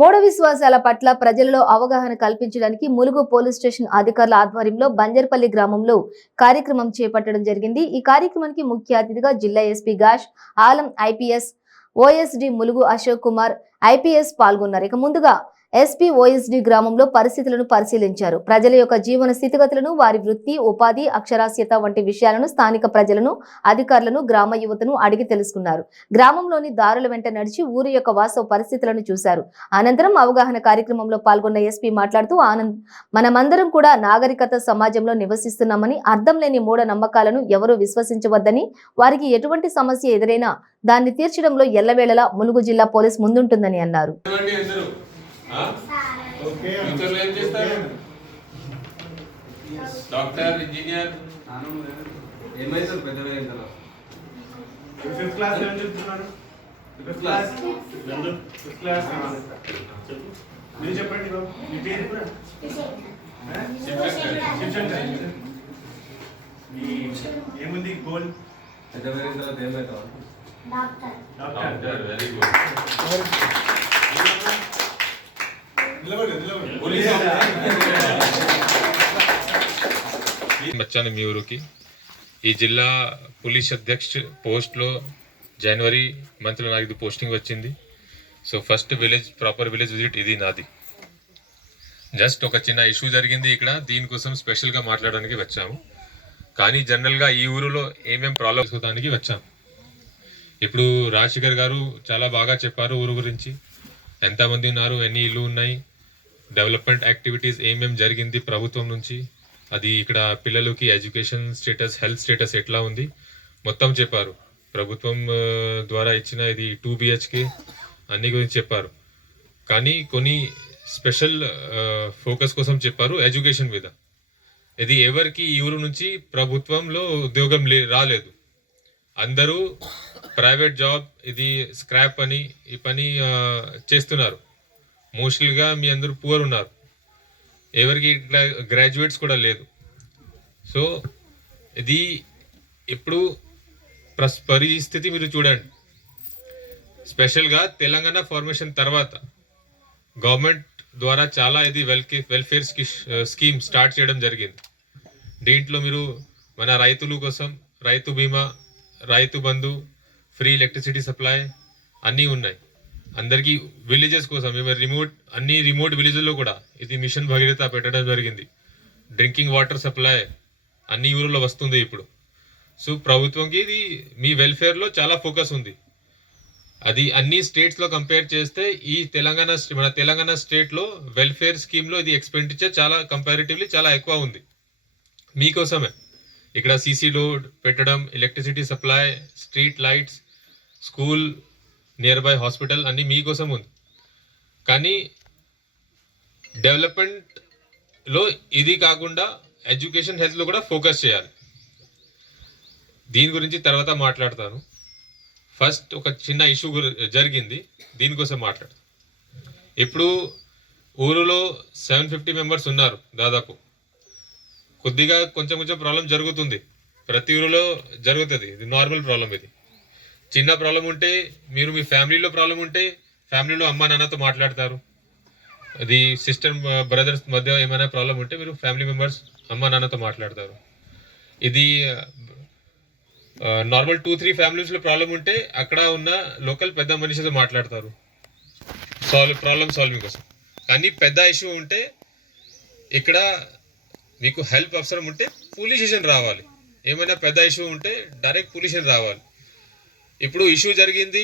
మూఢ విశ్వాసాల పట్ల ప్రజలలో అవగాహన కల్పించడానికి ములుగు పోలీస్ స్టేషన్ అధికారుల ఆధ్వర్యంలో బంజర్పల్లి గ్రామంలో కార్యక్రమం చేపట్టడం జరిగింది। ఈ కార్యక్రమానికి ముఖ్య అతిథిగా జిల్లా SP Ghaush Alam IPS OSD Mulugu Ashok Kumar IPS పాల్గొన్నారు। ఇక ముందుగా ఎస్పీ ఓఎస్డి గ్రామంలో పరిస్థితులను పరిశీలించారు। ప్రజల యొక్క జీవన స్థితిగతులను, వారి వృత్తి, ఉపాధి, అక్షరాస్యత వంటి విషయాలను స్థానిక ప్రజలను, అధికారులను, గ్రామ యువతను అడిగి తెలుసుకున్నారు। గ్రామంలోని దారుల వెంట నడిచి ఊరి యొక్క వాస్తవ పరిస్థితులను చూశారు। అనంతరం అవగాహన కార్యక్రమంలో పాల్గొన్న ఎస్పీ మాట్లాడుతూ మనమందరం కూడా నాగరికత సమాజంలో నివసిస్తున్నామని, అర్థం లేని మూఢ నమ్మకాలను ఎవరూ విశ్వసించవద్దని, వారికి ఎటువంటి సమస్య ఎదురైనా దాన్ని తీర్చడంలో ఎల్లవేళలా ములుగు జిల్లా పోలీస్ ముందుంటుందని అన్నారు। డాక్టర్, ఇంజనీర్ ఏమైతే ఫిఫ్త్ క్లాస్ ఏం చెప్తున్నారు? ఫిఫ్త్ క్లాస్ మీరు చెప్పండి బాబు, మీ పేరు కూడా ఏముంది గోల్? డాక్టర్। Very good. వచ్చాను మీ ఊరికి। ఈ జిల్లా పోలీస్ అధ్యక్ష పోస్ట్లో జనవరి మంత్లో నాకు ఇది పోస్టింగ్ వచ్చింది। So first village proper village visit ఇది నాది। జస్ట్ ఒక చిన్న ఇష్యూ జరిగింది ఇక్కడ, దీనికోసం స్పెషల్గా మాట్లాడడానికి వచ్చాము। కానీ జనరల్గా ఈ ఊరిలో ఏమేం ప్రాబ్లమ్స్ చూడడానికి వచ్చాము। ఇప్పుడు రాజశేఖర్ గారు చాలా బాగా చెప్పారు ఊరు గురించి, ఎంతమంది ఉన్నారు, ఎన్ని ఇల్లు ఉన్నాయి, డెవలప్మెంట్ యాక్టివిటీస్ ఏమేం జరిగింది ప్రభుత్వం నుంచి, అది ఇక్కడ పిల్లలకి ఎడ్యుకేషన్ స్టేటస్, హెల్త్ స్టేటస్ ఎట్లా ఉంది మొత్తం చెప్పారు। ప్రభుత్వం ద్వారా ఇచ్చిన ఇది 2 BHK అన్ని గురించి చెప్పారు। కానీ కొన్ని స్పెషల్ ఫోకస్ కోసం చెప్పారు ఎడ్యుకేషన్ మీద। ఇది ఎవరికి ఈ ఊరు నుంచి ప్రభుత్వంలో ఉద్యోగం రాలేదు, అందరూ ప్రైవేట్ జాబ్, ఇది స్క్రాప్ అని ఈ పని చేస్తున్నారు। మోస్ట్లీగా మీ అందరూ పూర్ ఉన్నారు, ఎవరికి ఇట్లా గ్రాడ్యుయేట్స్ కూడా లేదు। సో ఇది ఇప్పుడు పరిస్థితి మీరు చూడండి, స్పెషల్గా తెలంగాణ ఫార్మేషన్ తర్వాత గవర్నమెంట్ ద్వారా చాలా ఇది వెల్ఫేర్ స్కీమ్ స్టార్ట్ చేయడం జరిగింది। దీంట్లో మీరు మన రైతుల కోసం రైతు బీమా, Rythu Bandhu, free electricity supply అన్నీ ఉన్నాయి అందరికీ। విలేజెస్ కోసం అన్ని రిమోట్ విలేజ్లో కూడా ఇది మిషన్ భగీరథ పెట్టడం జరిగింది। డ్రింకింగ్ వాటర్ సప్లై అన్ని ఊళ్ళో వస్తుంది ఇప్పుడు। సో ప్రభుత్వంకి ఇది మీ వెల్ఫేర్లో చాలా ఫోకస్ ఉంది। అది అన్ని స్టేట్స్లో కంపేర్ చేస్తే ఈ మన తెలంగాణ స్టేట్లో వెల్ఫేర్ స్కీమ్లో ఇది ఎక్స్పెండిచర్ చాలా కంపారిటివ్లీ చాలా ఎక్కువ ఉంది మీకోసమే। ఇక్కడ సీసీ రోడ్ పెట్టడం, electricity supply, street lights, school, near by hospital అన్నీ మీకోసం ఉంది। కానీ డెవలప్మెంట్లో ఇది కాకుండా ఎడ్యుకేషన్, హెల్త్లో కూడా ఫోకస్ చేయాలి। దీని గురించి తర్వాత మాట్లాడతాను। ఫస్ట్ ఒక చిన్న ఇష్యూ జరిగింది, దీనికోసం మాట్లాడతాను। ఇప్పుడు ఊరిలో 750 మెంబర్స్ ఉన్నారు దాదాపు। కొద్దిగా కొంచెం ప్రాబ్లం జరుగుతుంది, ప్రతి ఊరిలో జరుగుతుంది, ఇది నార్మల్ ప్రాబ్లం। ఇది చిన్న ప్రాబ్లం ఉంటే మీరు మీ ఫ్యామిలీలో ప్రాబ్లం ఉంటే ఫ్యామిలీలో అమ్మ నాన్నతో మాట్లాడతారు, అది సిస్టర్ బ్రదర్స్ మధ్య ఏమైనా ప్రాబ్లం ఉంటే మీరు ఫ్యామిలీ మెంబర్స్ అమ్మ నాన్నతో మాట్లాడతారు। ఇది నార్మల్ 2-3 ఫ్యామిలీస్లో ప్రాబ్లం ఉంటే అక్కడ ఉన్న లోకల్ పెద్ద మనిషితో మాట్లాడతారు ప్రాబ్లం సాల్వింగ్ కోసం। కానీ పెద్ద ఇష్యూ ఉంటే ఇక్కడ మీకు హెల్ప్ అవసరం ఉంటే పోలీస్ స్టేషన్ రావాలి, ఏమైనా పెద్ద ఇష్యూ ఉంటే డైరెక్ట్ పోలీస్ స్టేషన్ రావాలి। ఇప్పుడు ఇష్యూ జరిగింది,